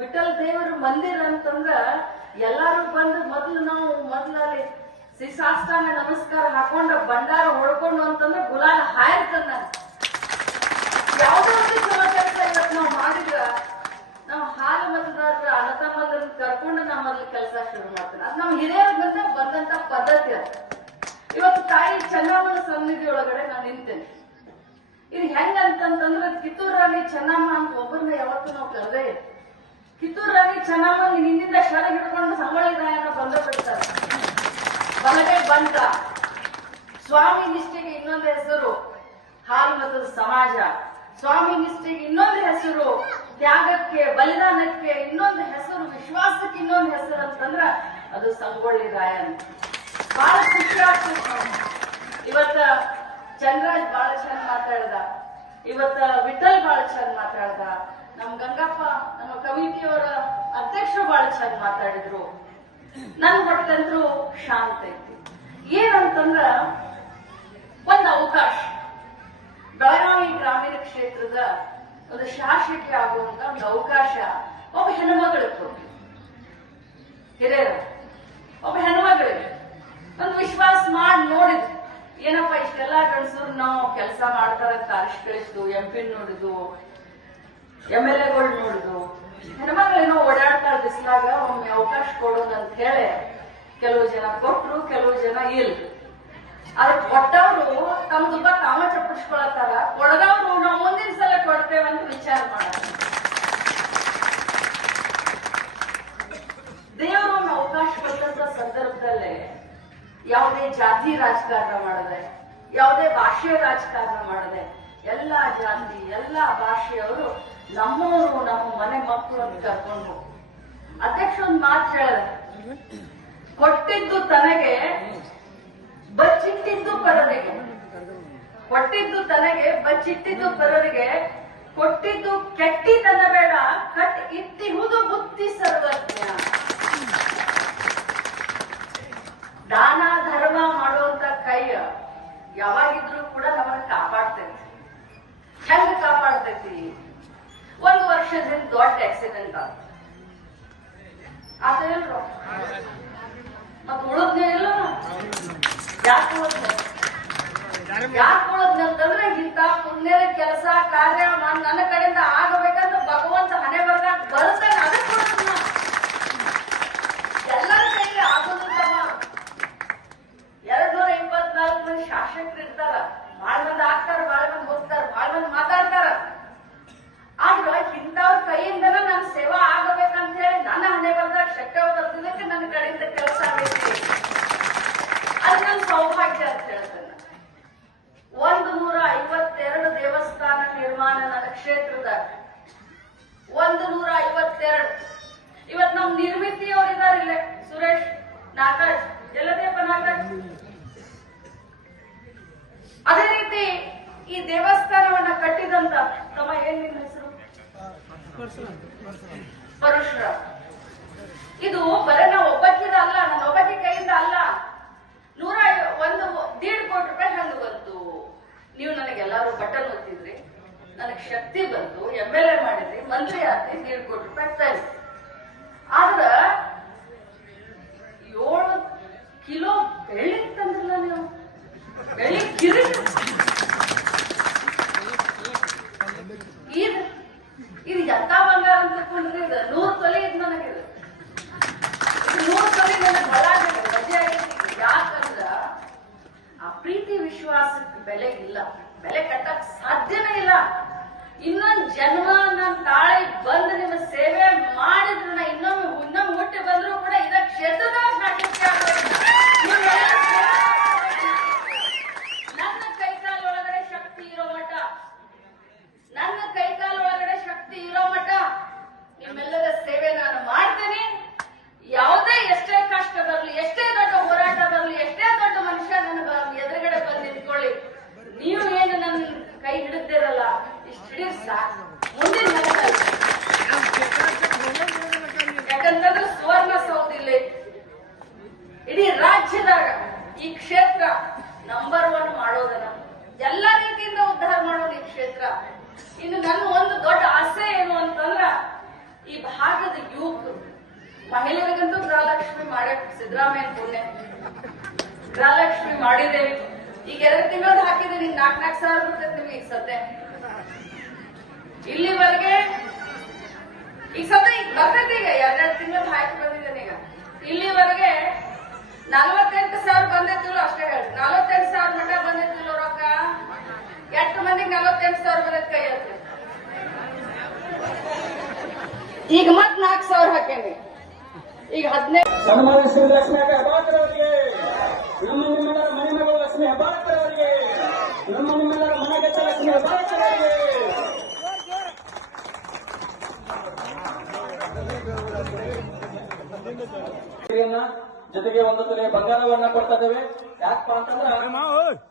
ವಿಠಲ್ ದೇವರ ಮಂದಿರ ಅಂತಂದ್ರ ಎಲ್ಲಾರು ಬಂದು ಮೊದ್ಲಲ್ಲಿ ಶಿಸಾಷ್ಟಾಂಗ ನಮಸ್ಕಾರ ಹಾಕೊಂಡ ಭಂಡಾರ ಹೊಡ್ಕೊಂಡು ಅಂತಂದ್ರೆ ಗುಲಾಲ್ ಹಾಯ್ತಂದ. ಯಾವುದೋ ಒಂದು ಚಲೋ ಕೆಲಸ ಇವತ್ತು ನಾವು ಮಾಡಿದ್ರ ನಾವು ಹಾಲು ಮತದಾರರ ಅಣ್ಣತಮ್ಮರನ್ನ ಕರ್ಕೊಂಡು ನಾವು ಮೊದ್ಲು ಕೆಲಸ ಶುರು ಮಾಡ್ತೇನೆ. ಅದು ನಮ್ಮ ಹಿರಿಯರ ಬಂದಂತ ಪದ್ಧತಿ ಅಂತ. ಇವತ್ತು ತಾಯಿ ಚೆನ್ನಮ್ಮನ ಸನ್ನಿಧಿ ಒಳಗಡೆ ನಾನು ನಿಂತೇನೆ. ಇದು ಹೆಂಗಂತಂದ್ರೆ ಕಿತ್ತೂರು ರಾಣಿ ಚೆನ್ನಮ್ಮ ಅಂತ ಒಬ್ಬರನ್ನ ಯಾವತ್ತೂ ನಾವು ಕರೆದೇ ಇಲ್ಲ. ಕಿತ್ತೂರು ರಾಣಿ ಚೆನ್ನಮ್ಮ ಹಿಂದಿಂದ ಶರ ಹಿಡ್ಕೊಂಡು ಸಂಗೊಳ್ಳಿ ರಾಯಣ್ಣ ಬಂದ ಬಿಡ್ತಾರೆ. ಬಲಗೈ ಬಂಟ. ಸ್ವಾಮಿ ನಿಷ್ಠೆಗೆ ಇನ್ನೊಂದು ಹೆಸರು ಹಾಲು ಮತದ ಸಮಾಜ. ಸ್ವಾಮಿ ನಿಷ್ಠೆಗೆ ಇನ್ನೊಂದು ಹೆಸರು ತ್ಯಾಗಕ್ಕೆ ಬಲಿದಾನಕ್ಕೆ ಇನ್ನೊಂದು ಹೆಸರು, ವಿಶ್ವಾಸಕ್ಕೆ ಇನ್ನೊಂದು ಹೆಸರು ಅಂತಂದ್ರ ಅದು ಸಂಗೊಳ್ಳಿ ರಾಯಣ್ಣ. ಬಹಳ ಖುಷಿ ಆಗ್ತದೆ. ಇವತ್ತ ಚಂದ್ರಾಜ್ ಬಹಳ ಚಂದ ಮಾತಾಡ್ದ, ಇವತ್ತ ವಿಠಲ್ ಬಹಳ ಚಂದ ಮಾತಾಡ್ದ, ನಮ್ ಗಂಗಪ್ಪ ನಮ್ಮ ಕಮಿಟಿಯವರ ಅಧ್ಯಕ್ಷರು ಬಹಳ ಚಂದ ಮಾತಾಡಿದ್ರು. ನನ್ ಹೊಟ್ಟಂತ್ರು ಶಾಂತ ಐತಿ. ಏನಂತಂದ್ರ ಒಂದು ಅವಕಾಶ ಬೆಳಗಾವಿ ಗ್ರಾಮೀಣ ಕ್ಷೇತ್ರದ ಒಂದು ಶಾಸಕಿ ಆಗುವಂತ ಒಂದು ಅವಕಾಶ ಒಬ್ಬ ಹೆಣ್ಮಗಳಿಗೆ ಕೊಟ್ಟು ಹಿರಿಯರ ಒಬ್ಬ ಹೆಣ್ಮಗಳಿಗೆ ಒಂದು ವಿಶ್ವಾಸ ಮಾಡಿ ನೋಡಿದ್ರು. ಏನಪ್ಪಾ ಇಷ್ಟೆಲ್ಲಾ ಗಂಡಸರು ನಾವು ಕೆಲಸ ಮಾಡ್ತಾರಂತ ಅರಿಶ್ ಕಳಿಸಿದ್ದು, MP ನೋಡಿದ್ದು, MLAಗಳು ನೋಡಿದ್ದು, ಹೆಣ್ಮಗಳೇನೋ ಓಡಾಡ್ತಾ ಬಿಸಿಲಾಗ ಒಮ್ಮೆ ಅವಕಾಶ ಕೊಡೋದು ಅಂತ ಹೇಳಿ ಕೆಲವು ಜನ ಕೊಟ್ರು, ಕೆಲವು ಜನ ಇಲ್ಲ. ಅದ್ರ ಕೊಟ್ಟವ್ರು ತಮ್ಮ ದುಬ್ಬ ತಾವ ಚಪ್ಪಡಿಸ್ಕೊಳತ್ತಾರ, ಕೊಡದವ್ರು ನಾವು ಮುಂದಿನ ಸಲ ಕೊಡ್ತೇವಂತ ವಿಚಾರ ಮಾಡ್ತಾರೆ. ದೇವರು ಒಂದು ಅವಕಾಶ ಕೊಟ್ಟಂತ ಸಂದರ್ಭದಲ್ಲೇ ಯಾವುದೇ ಜಾತಿ ರಾಜಕಾರಣ ಮಾಡದೆ, ಯಾವುದೇ ಭಾಷೆಯ ರಾಜಕಾರಣ ಮಾಡದೆ, ಎಲ್ಲಾ ಜಾತಿ ಎಲ್ಲಾ ಭಾಷೆಯವರು ನಮ್ಮವರು ನಮ್ಮ ಮನೆ ಮಕ್ಕಳು ಅಂತ ಕರ್ಕೊಂಡು ಅಧ್ಯಕ್ಷ ಒಂದು ಮಾತು ಹೇಳಿದೆ, ಕೊಟ್ಟಿದ್ದು ತನಗೆ ಬಚ್ಚಿಟ್ಟಿದ್ದು ಪರರಿಗೆ, ಕೊಟ್ಟಿದ್ದು ತನಗೆ ಬಚ್ಚಿಟ್ಟಿದ್ದು ಪರರಿಗೆ, ಕೊಟ್ಟಿದ್ದು ಕೆಟ್ಟಿತನ ಬೇಡ ಕಟ್ ಇಟ್ಟಿಹುದು ಬುದ್ಧಿ ಸರ್ವಜ್ಞ. ದಾನ ಧರ್ಮ ಮಾಡುವಂತ ಕೈ ಯಾವಾಗಿದ್ರು ಕೂಡ ನಮ್ಮನ್ನ ಕಾಪಾಡ್ತೈತಿ. ಹೆಂಗ ಕಾಪಾಡ್ತೈತಿ? ಒಂದು ವರ್ಷದಿಂದ ದೊಡ್ಡ ಆಕ್ಸಿಡೆಂಟ್ ಆತಲ್ರು, ಮತ್ ಉಳದ್ನೇ ಇಲ್ಲ. ಯಾಕೆ ಉಳದ್ನಂತಂದ್ರೆ ಇಂಥ ಪುಣ್ಯದ ಕೆಲಸ ಕಾರ್ಯ ನನ್ನ ಕಡೆಯಿಂದ ಆಗಬೇಕಂತ ಭಗವಂತ ಹಣೆ ಬರ್ದಾಗ ಬರ್ತಾನೆ. ಅದಕ್ಕೆ ಎಲ್ಲರ ಕೈಲಿ ಆಗೋದಿಲ್ಲಮ್ಮ. 224 ಮಂದಿ ಶಾಸಕರು ಇರ್ತಾರ, ಬಹಳ ಮಂದಿ ಆಗ್ತಾರ, ಬಹಳ ಮಂದಿ ಹೋಗ್ತಾರ, ಬಹಳ ಮಂದಿ ಮಾತಾಡ್ತಾರ. ಆದ್ರೆ ಇಂಥವ್ರ ಕೈಯಿಂದನ ನನ್ನ ಸೇವಾ ಆಗಬೇಕಂತ ಹೇಳಿ ನನ್ನ ಹಣೆ ಬರ್ದಾಗ ಶಕ್ತಿ ಬರ್ತಿದ್ದಕ್ಕೆ ನನ್ನ ಕಡೆಯಿಂದ ಕೆಲಸ ಆಗೈತಿ. ಅದು ನನ್ನ ಸೌಭಾಗ್ಯ ಅಂತ ಹೇಳ್ತೇನೆ. 152 ದೇವಸ್ಥಾನ ನಿರ್ಮಾಣ ನನ್ನ ಕ್ಷೇತ್ರದ 152. ಇವತ್ತು ನಮ್ ನಿರ್ಮಿತಿಯವರು ಇದಾರೆ ಇಲ್ಲೇ, ಸುರೇಶ್ ನಾಗರಾಜ್, ಎಲ್ಲದೇಪ ನಾಗರಾಜ್. ಅದೇ ರೀತಿ ಈ ದೇವಸ್ಥಾನವನ್ನ ಕಟ್ಟಿದಂತ ತಮ್ಮ ಏನ್ ನಿನ್ನ ಹೆಸರು? ಪರಶುರಾಮ್. ಇದು ಬರೀ ನಾವು ಒಬ್ಬಕ್ಕಿದ ಅಲ್ಲ, ನನ್ನ ಒಬ್ಬಕ್ಕೆ ಕೈಯಿಂದ ಅಲ್ಲ. 101.5 ಕೋಟಿ ರೂಪಾಯಿ ಹಂಗ ಬಂತು. ನೀವು ನನಗೆಲ್ಲರೂ ಬಟನ್ ಒತ್ತಿದ್ರಿ, ನನಗೆ ಶಕ್ತಿ ಬಂತು, MLA ಮಾಡಿದ್ರಿ, ಮಂತ್ರಿ ಆದ್ರಿ, 1.5 ಕೋಟಿ ರೂಪಾಯಿ ಆಗ್ತಾ ಇದೆ. ಆದ್ರ 7 ಕಿಲೋ ಬೆಳ್ಳಿ ತಂದ್ರಲ್ಲ ನೀವು, ಬೆಳ್ಳಿ ಕಿರೀಟ. ಇದು ಎಂತ ಬಂಗಾರ ಅಂತ ತಕೊಂಡ್ರಿ? ಇದು 100 ತೊಲೆ ಇದು ನನಗಿದೆ. 100 ತೊಲೆ ನನಗೆ ಬಹಳ ರಜೆ ಆಗೈತಿ. ಯಾಕಂದ್ರ ಆ ಪ್ರೀತಿ ವಿಶ್ವಾಸಕ್ಕೆ ಬೆಲೆ ಇಲ್ಲ, ಬೆಲೆ ಕಟ್ಟಕ್ ಸಾಧ್ಯನೇ ಇಲ್ಲ. ಇನ್ನೊಂದು ಜನ್ಮ ನನ್ನ ತಾಳಿ ಬಂದು ನಿಮ್ಮ ಸೇವೆ ಮಾಡಿದ್ರು ನಾ ಇನ್ನೊಮ್ಮೆ ಹುಟ್ಟಿ ಬಂದ್ರು ಕೂಡ ಇದ ಕ್ಷೇತ್ರದಾಗ ಸಾಕಿಸ್ತೆ ಆಗ್ಬೇಕು. ನನ್ನ ಕೈಕಾಲ ಒಳಗಡೆ ಶಕ್ತಿ ಇರೋ ಮಠ, ನನ್ನ ಕೈಕಾಲ ಒಳಗಡೆ ಶಕ್ತಿ ಇರೋ ಮಠ ನಿಮ್ಮೆಲ್ಲರ ಸೇವೆ ನಾನು ಮಾಡ್ತೇನೆ. ಯಾವುದೇ ಎಷ್ಟೇ ಕಷ್ಟ ಬರಲಿ, ಎಷ್ಟೇ ದೊಡ್ಡ ಹೋರಾಟ ಬರಲಿ, ಎಷ್ಟೇ ದೊಡ್ಡ ಮನುಷ್ಯ ನನ್ನ ಎದುರುಗಡೆ ಬಂದು ನಿಂತ್ಕೊಳ್ಳಿ, ನೀವು ಏನು ನನ್ನ ಕೈ ಹಿಡಿದಿರಲ್ಲ, ಇಷ್ಟು ಹಿಡಿದು ಸಾಕು. ಮುಂದಿನ ಗೃಹಲಕ್ಷ್ಮಿ ಮಾಡಿದ್ದೇವೆ. ಈಗ 2 ತಿಂಗಳದ್ದು ಹಾಕಿದ್ದೀನಿ, 4 ಸಾವಿರ ಬರ್ತೈತೆ ನಿಮ್ಗೆ ಈಗ ಸದ್ಯ. ಇಲ್ಲಿವರೆಗೆ ಈಗ ಸದ್ಯ ಈಗ ಬರ್ತೈತೆ, ಈಗ 2 ತಿಂಗಳದ್ದು ಹಾಕಿ ಬಂದಿದ್ದೇನೆ. ಈಗ ಇಲ್ಲಿವರೆಗೆ 48,000 ಬಂದಿತ್ತಿಲ್ಲ, ಅಷ್ಟೇ ಹೇಳಿ 48,000 ಮಟ್ಟ ಬಂದಿತ್ತಿಲ್ಲ ರೊಕ್ಕ. 8 ಮಂದಿಗೆ 48,000 ಬಂದೈತೆ ಕೈ ಹತ್ತಿ. ಈಗ ಮತ್ 4,000 ಹಾಕೇನಿ. ಈಗ 15 ಸನ್ಮಾನ್ಯ ಶ್ರೀ ಲಕ್ಷ್ಮೀ ಹೆಬ್ಬಾಳ್ಕರ್ ಅವರಿಗೆ, ನಮ್ಮ ನಿಮ್ಮೆಲ್ಲರ ಮನೆ ಮಗಳು ಲಕ್ಷ್ಮೀ ಹೆಬ್ಬಾಳ್ಕರ್ ಅವರಿಗೆ, ನಮ್ಮ ನಿಮ್ಮೆಲ್ಲರ ಮನೆಗೆಚ್ಚ ಲಕ್ಷ್ಮೀ ಹೆಬ್ಬಾಳ್ಕರ್ ಅವರಿಗೆ. ಜೊತೆಗೆ 1 ತೊಲೆ ಬಂಗಾರವನ್ನ ಕೊಡ್ತಾ ಇದ್ದೇವೆ. ಯಾಕಪ್ಪ ಅಂತಂದ್ರೆ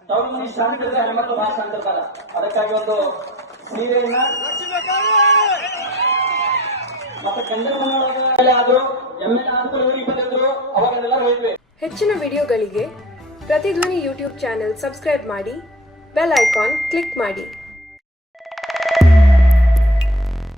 ತವ್ರ ಮನೆ ಶಾಂತಿ ಇದ್ರೆ ಹೆಣ್ಮಕ್ಳು ಬಹಳ ಶಾಂತಿ ಇರ್ತಾರ. ಅದಕ್ಕಾಗಿ ಒಂದು ಸೀರೆಯನ್ನ ಮತ್ತೆ ಗಂಡನ ಮನೆಯೊಳಗೆ ಆದ್ರು ಎಮ್ಮೆ ಆದ್ರು ಬಂದಿದ್ರು, ಅವಾಗೆಲ್ಲ ಹೋಯ್ತು. ಹೆಚ್ಚಿನ ವಿಡಿಯೋಗಳಿಗೆ ಪ್ರತಿಧ್ವನಿ ಯೂಟ್ಯೂಬ್ ಚಾನೆಲ್ ಸಬ್ಸ್ಕ್ರೈಬ್ ಮಾಡಿ, ಬೆಲ್ ಐಕಾನ್ ಕ್ಲಿಕ್ ಮಾಡಿ.